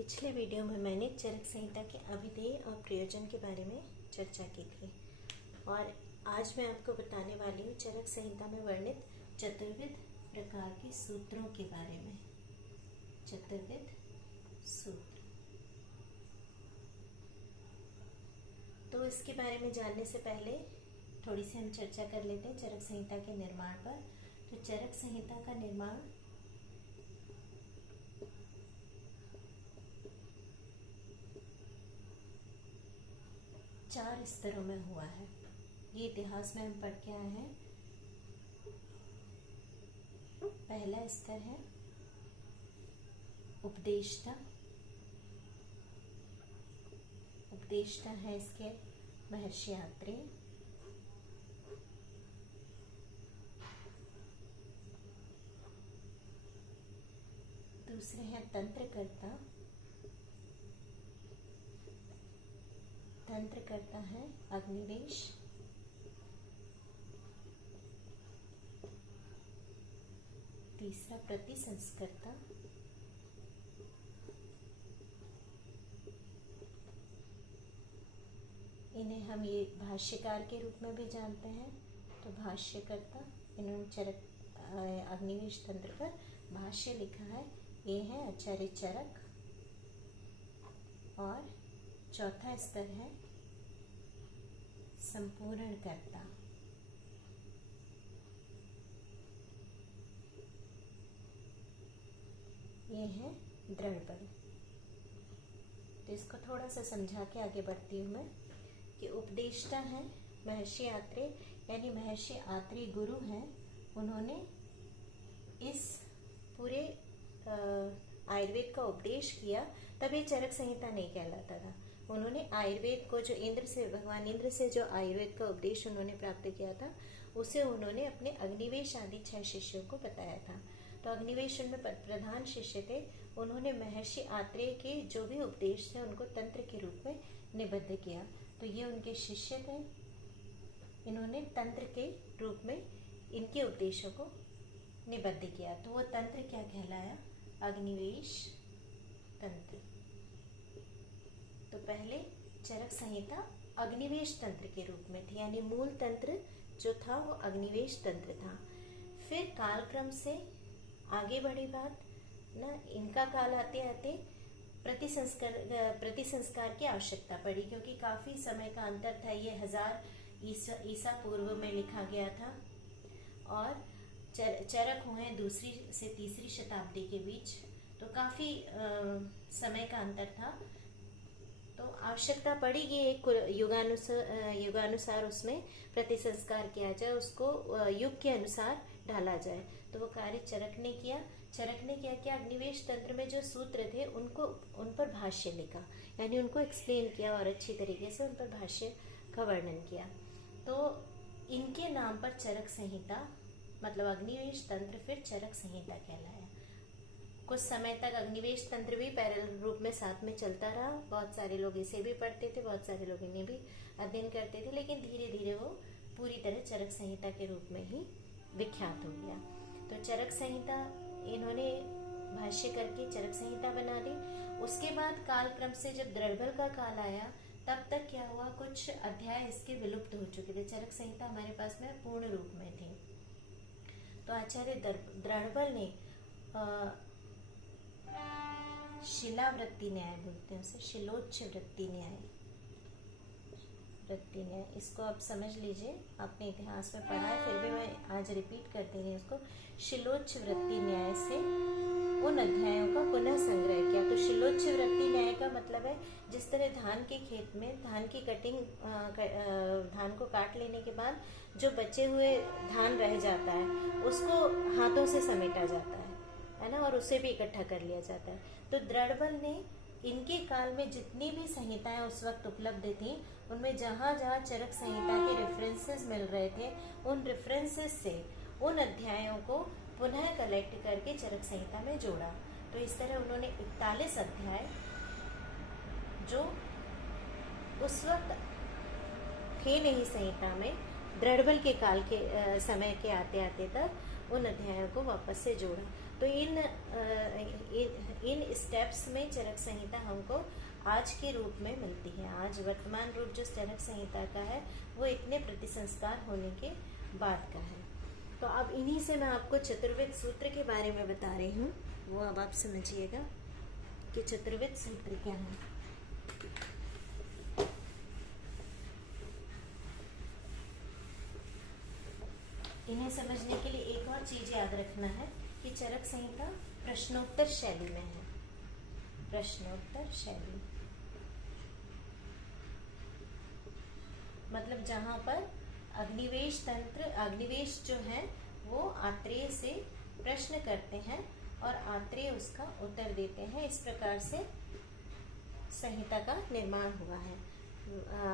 पिछले वीडियो में मैंने चरक संहिता के अभिधेय और प्रयोजन के बारे में चर्चा की थी और आज मैं आपको बताने वाली हूँ चरक संहिता में वर्णित चतुर्विध प्रकार के सूत्रों के बारे में। चतुर्विध सूत्र, तो इसके बारे में जानने से पहले थोड़ी सी हम चर्चा कर लेते हैं चरक संहिता के निर्माण पर। तो चरक संहिता का निर्माण चार स्तरों में हुआ है। ये इतिहास में हम पढ़ के आए हैं। पहला स्तर है उपदेष्टा। उपदेष्टा है इसके महर्षि आत्रेय। दूसरे हैं तंत्रकर्ता। तंत्रकर्ता है अग्निवेश। तीसरा प्रतिसंस्कर्ता। इन्हें हम ये भाष्यकार के रूप में भी जानते हैं, तो भाष्यकर्ता। इन्होंने चरक अग्निवेश तंत्र पर भाष्य लिखा है। ये है आचार्य चरक। और चौथा स्तर है संपूर्णकर्ता। ये है दृढ़बल। तो इसको थोड़ा सा समझा के आगे बढ़ती हूँ मैं कि उपदेष्टा है महर्षि आत्रेय, यानी महर्षि आत्रेय गुरु हैं। उन्होंने इस पूरे आयुर्वेद का उपदेश किया, तब ये चरक संहिता नहीं कहलाता था। उन्होंने आयुर्वेद को जो भगवान इंद्र से जो आयुर्वेद का उपदेश उन्होंने प्राप्त किया था, उसे उन्होंने अपने अग्निवेश आदि 6 शिष्यों को बताया था। तो अग्निवेश उनमें प्रधान शिष्य थे। उन्होंने महर्षि आत्रेय के जो भी उपदेश थे उनको तंत्र के रूप में निबद्ध किया। तो ये उनके शिष्य थे। इन्होंने तंत्र के रूप में इनके उपदेशों को निबद्ध किया। तो वो तंत्र क्या कहलाया? अग्निवेश तंत्र। तो पहले चरक संहिता अग्निवेश तंत्र के रूप में थी, यानी मूल तंत्र जो था वो अग्निवेश तंत्र था। फिर कालक्रम से आगे बढ़ी बात ना, इनका काल आते आते प्रतिसंस्कार की आवश्यकता पड़ी, क्योंकि काफी समय का अंतर था। ये 1000 ईसा पूर्व में लिखा गया था और चरक हुए 2री से 3री शताब्दी के बीच, तो काफी समय का अंतर था। तो आवश्यकता पड़ी कि एक युगानुसार उसमें प्रतिसंस्कार किया जाए, उसको युग के अनुसार ढाला जाए। तो वो कार्य चरक ने किया। चरक ने क्या किया? अग्निवेश तंत्र में जो सूत्र थे उन पर भाष्य लिखा, यानी उनको एक्सप्लेन किया और अच्छी तरीके से उन पर भाष्य का वर्णन किया। तो इनके नाम पर चरक संहिता, मतलब अग्निवेश तंत्र फिर चरक संहिता कहलाया। कुछ समय तक अग्निवेश तंत्र भी पैरेलल रूप में साथ में चलता रहा। बहुत सारे लोग इसे भी पढ़ते थे, बहुत सारे लोग इन्हें भी अध्ययन करते थे, लेकिन धीरे धीरे वो पूरी तरह चरक संहिता के रूप में ही विख्यात हो गया। तो चरक संहिता इन्होंने भाष्य करके चरक संहिता बना दी। उसके बाद कालक्रम से जब दृढ़बल का काल आया, तब तक क्या हुआ, कुछ अध्याय इसके विलुप्त हो चुके थे। चरक संहिता हमारे पास में पूर्ण रूप में थी। तो आचार्य दृढ़बल ने शिलावृत्ति न्याय बोलते हैं उसे, शिलोच्च वृत्ति न्याय। वृत्ति न्याय, इसको आप समझ लीजिए, आपने इतिहास में पढ़ा है, फिर भी मैं आज रिपीट कर दे रही हूँ इसको। शिलोच्च वृत्ति न्याय से उन अध्यायों का पुनः संग्रह किया। तो शिलोच्च वृत्ति न्याय का मतलब है, जिस तरह धान के खेत में धान की कटिंग, धान को काट लेने के बाद जो बचे हुए धान रह जाता है, उसको हाथों से समेटा जाता है ना, और उसे भी इकट्ठा कर लिया जाता है। तो दृढ़बल ने इनके काल में जितनी भी संहिताएं उस वक्त उपलब्ध थी, उनमें जहां जहां चरक संहिता के रेफरेंसेस मिल रहे थे, उन रेफरेंसेस से उन अध्यायों को पुनः कलेक्ट करके चरक संहिता में जोड़ा। तो इस तरह उन्होंने 41 अध्याय जो उस वक्त थे नहीं संहिता में, दृढ़बल के काल के समय के आते आते तक उन अध्यायों को वापस से जोड़ा। तो इन स्टेप्स में चरक संहिता हमको आज के रूप में मिलती है। आज वर्तमान रूप जो चरक संहिता का है वो इतने प्रतिसंस्कार होने के बाद का है। तो अब इन्हीं से मैं आपको चतुर्वेद सूत्र के बारे में बता रही हूँ, वो अब आप समझिएगा कि चतुर्वेद सूत्र क्या है। इन्हें समझने के लिए एक और चीज याद रखना है कि चरक संहिता प्रश्नोत्तर शैली में है। प्रश्नोत्तर शैली मतलब जहां पर अग्निवेश जो है वो आत्रेय से प्रश्न करते हैं और आत्रेय उसका उत्तर देते हैं। इस प्रकार से संहिता का निर्माण हुआ है।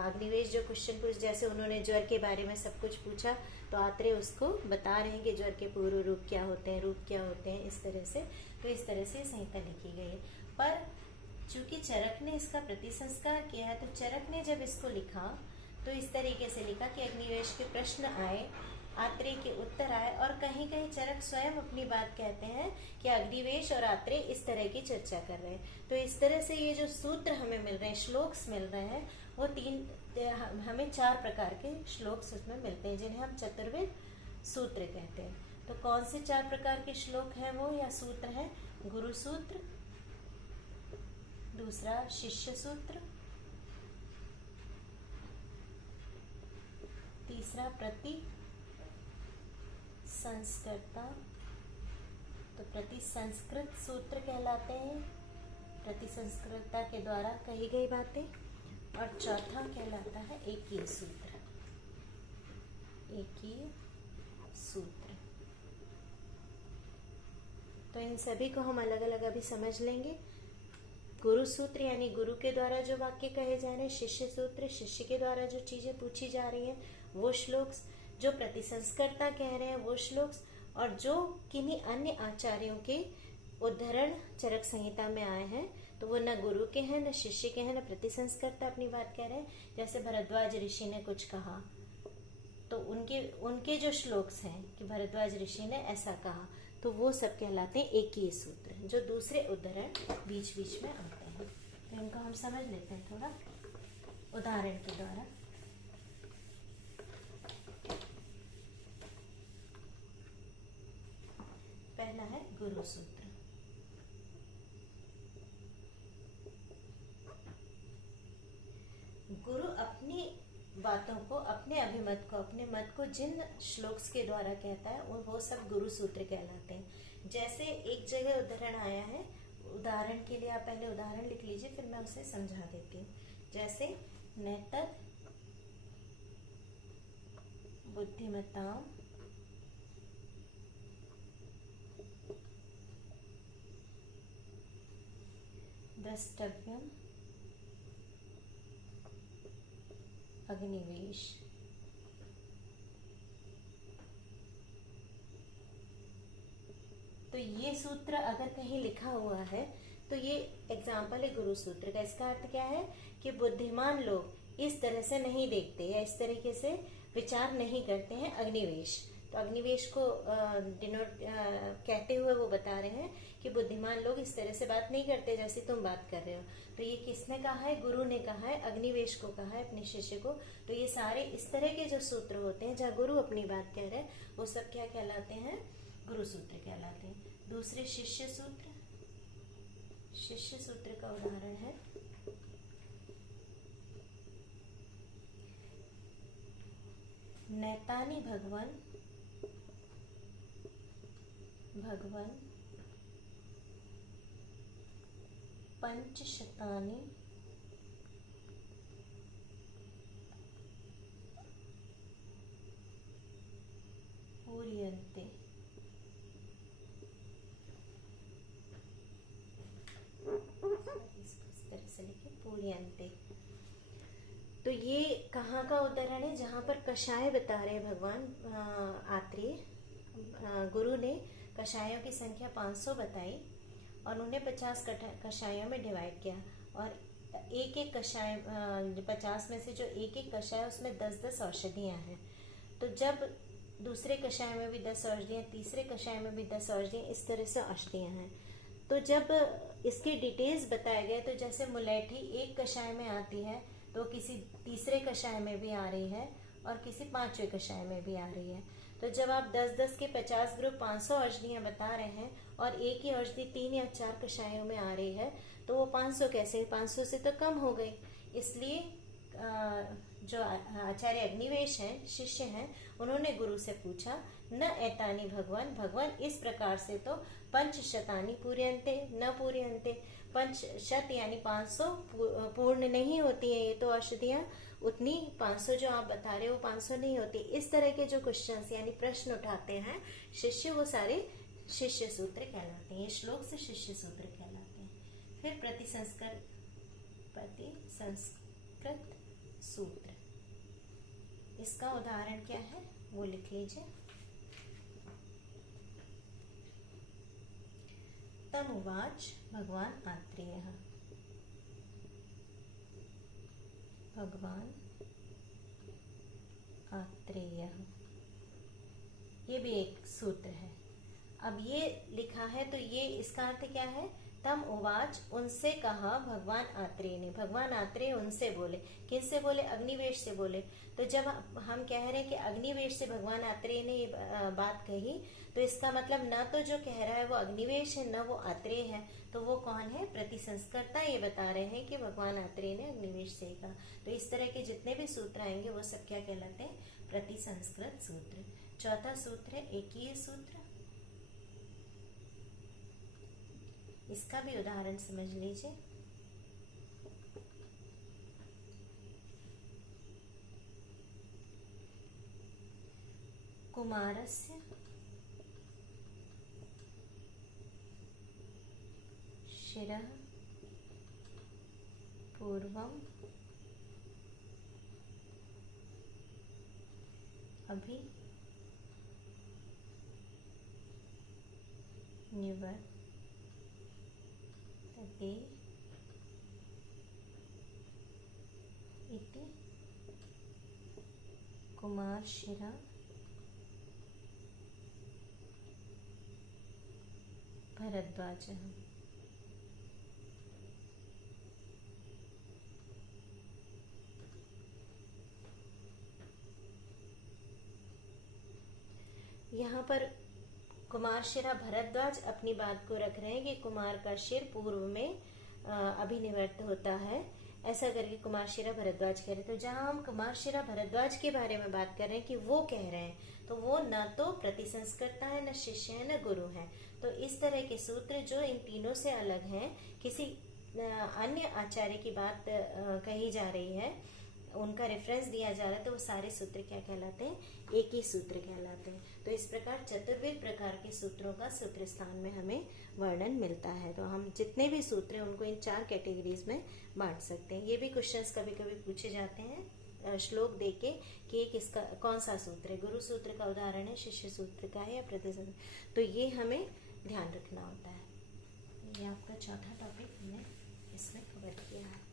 अग्निवेश जो क्वेश्चन पूछ, जैसे उन्होंने ज्वर के बारे में सब कुछ पूछा तो आत्रेय उसको बता रहे हैं कि ज्वर के पूर्व रूप क्या होते हैं, रूप क्या होते हैं, इस तरह से। तो इस तरह से संहिता लिखी गई है। पर चूंकि चरक ने इसका प्रतिसंस्कार किया है, तो चरक ने जब इसको लिखा तो इस तरीके से लिखा कि अग्निवेश के प्रश्न आए, आत्रेय के उत्तर आए, और कहीं कहीं चरक स्वयं अपनी बात कहते हैं कि अग्निवेश और आत्रेय इस तरह की चर्चा कर रहे हैं। तो इस तरह से ये जो सूत्र हमें मिल रहे हैं, श्लोक्स मिल रहे हैं, वो हमें 4 प्रकार के श्लोक्स उसमें मिलते हैं, जिन्हें हम चतुर्वेद सूत्र कहते हैं। तो कौन से 4 प्रकार के श्लोक हैं वो या सूत्र हैं? गुरु सूत्र, दूसरा शिष्य सूत्र, तीसरा प्रति संस्कृता, तो प्रति संस्कृत सूत्र कहलाते हैं, प्रति संस्कृता के द्वारा कही गई बातें। और चौथा कहलाता है एकीय सूत्र। एकीय सूत्र। तो इन सभी को हम अलग अलग अभी समझ लेंगे। गुरु सूत्र यानी गुरु के द्वारा जो वाक्य कहे जा रहे हैं, शिष्य सूत्र शिष्य के द्वारा जो चीजें पूछी जा रही हैं वो श्लोक्स, जो प्रतिसंस्कर्ता कह रहे हैं वो श्लोक्स, और जो किन्हीं अन्य आचार्यों के उद्धरण चरक संहिता में आए हैं तो वो न गुरु के हैं, न शिष्य के हैं, न प्रतिसंस्कर्ता अपनी बात कह रहे हैं। जैसे भरद्वाज ऋषि ने कुछ कहा तो उनके जो श्लोक्स हैं कि भरद्वाज ऋषि ने ऐसा कहा, तो वो सब कहलाते हैं एकीय सूत्र, जो दूसरे उद्धरण बीच बीच में आते हैं। तो इनको हम समझ लेते हैं थोड़ा उदाहरण के द्वारा। पहला है गुरु सूत्र। गुरु अपनी बातों को, अपने अभिमत को, अपने मत को जिन श्लोक्स के द्वारा कहता है वो सब गुरु सूत्र कहलाते हैं। जैसे एक जगह उदाहरण आया है, उदाहरण के लिए आप पहले उदाहरण लिख लीजिए, फिर मैं उसे समझा देती हूँ। जैसे नैतद बुद्धिमताम द्रष्टव्यम अग्निवेश। तो ये सूत्र अगर कहीं लिखा हुआ है तो ये एग्जाम्पल है गुरु सूत्र का। इसका अर्थ क्या है कि बुद्धिमान लोग इस तरह से नहीं देखते या इस तरीके से विचार नहीं करते हैं अग्निवेश। तो अग्निवेश को डिनोट कहते हुए वो बता रहे हैं कि बुद्धिमान लोग इस तरह से बात नहीं करते जैसे तुम बात कर रहे हो। तो ये किसने कहा है? गुरु ने कहा है, अग्निवेश को कहा है अपने शिष्य को। तो ये सारे इस तरह के जो सूत्र होते हैं जहाँ गुरु अपनी बात कह रहे हैं वो सब क्या कहलाते हैं? गुरु सूत्र कहलाते हैं। दूसरे शिष्य सूत्र। शिष्य सूत्र का उदाहरण है नैतानि भगवन पंचशतानि पूर्यन्ते। पूर्यन्ते। तो ये कहाँ का उदाहरण है? जहाँ पर कषाय बता रहे भगवान आत्रेय। गुरु ने कषायों की संख्या 500 बताई और उन्हें 50 कषायों में डिवाइड किया, और एक एक कषाय 50 में से जो एक एक कषाय उसमें 10-10 औषधियाँ हैं। तो जब दूसरे कषाय में भी 10 औषधियाँ, तीसरे कषाय में भी 10 औषधियाँ, इस तरह से औषधियाँ हैं। तो जब इसके डिटेल्स बताए गए, तो जैसे मुलेठी एक कषाय में आती है तो किसी तीसरे कषाय में भी आ रही है और किसी 5वें कषाय में भी आ रही है। तो जब आप 10-10 के 50 ग्रुप 500 औषधियाँ बता रहे हैं और एक ही औषधि 3 या 4 कषायों में आ रही है, तो वो 500 कैसे, 500 से तो कम हो गई। इसलिए जो आचार्य अग्निवेश हैं, शिष्य हैं, उन्होंने गुरु से पूछा, न एतानी भगवान, भगवान इस प्रकार से तो पंचशतानी पूर्यन्ते न पूर्यन्ते, 500 यानी 500 पूर्ण नहीं होती है ये तो औषधियाँ, उतनी 500 जो आप बता रहे हो 500 नहीं होती। इस तरह के जो क्वेश्चंस यानी प्रश्न उठाते हैं शिष्य, वो सारे शिष्य सूत्र कहलाते हैं। ये श्लोक से शिष्य सूत्र कहलाते हैं। फिर प्रतिसंस्कृत सूत्र, इसका उदाहरण क्या है वो लिख लीजिए। तमुवाच भगवान आत्रेयः, भगवान आत्रेयः, ये भी एक सूत्र है। अब ये लिखा है तो ये इसका अर्थ क्या है, तम उवाच, उनसे कहा भगवान आत्रेय ने, भगवान आत्रेय उनसे बोले, किससे बोले, अग्निवेश से बोले। तो जब हम कह रहे हैं कि अग्निवेश से भगवान आत्रेय ने ये बात कही, तो इसका मतलब न तो जो कह रहा है वो अग्निवेश है, न वो आत्रेय है, तो वो कौन है, प्रतिसंस्कर्ता ये बता रहे हैं कि भगवान आत्रेय ने अग्निवेश से कहा। तो इस तरह के जितने भी सूत्र आएंगे वो सब क्या कहलाते हैं, प्रतिसंस्कृत सूत्र। चौथा सूत्र है एकीय सूत्र, इसका भी उदाहरण समझ लीजिए। कुमारस्य शिरः पूर्वम अभि निवर्तते इति कुमारशिरा भरद्वाजः। यहाँ पर कुमारशिरा भरद्वाज अपनी बात को रख रहे हैं कि कुमार का शिर पूर्व में अभिनिवर्त होता है, ऐसा करके कुमारशिरा भरद्वाज कह रहे। तो जहाँ हम कुमारशिरा भरद्वाज के बारे में बात कर रहे हैं कि वो कह रहे हैं, तो वो न तो प्रतिसंस्कर्ता है, न शिष्य है, न गुरु है। तो इस तरह के सूत्र जो इन तीनों से अलग हैं, किसी अन्य आचार्य की बात कही जा रही है, उनका रेफरेंस दिया जा रहा है, तो वो सारे सूत्र क्या कहलाते हैं, एक ही सूत्र कहलाते हैं। तो इस प्रकार चतुर्विध प्रकार के सूत्रों का सूत्र स्थान में हमें वर्णन मिलता है। तो हम जितने भी सूत्र हैं उनको इन 4 कैटेगरीज में बांट सकते हैं। ये भी क्वेश्चंस कभी कभी पूछे जाते हैं श्लोक देके कि किसका कौन सा सूत्र है, गुरु सूत्र का उदाहरण है, शिष्य सूत्र का है या प्रतिसंस्कृत, तो ये हमें ध्यान रखना होता है। ये आपका चौथा टॉपिक हमने इसमें कवर किया है।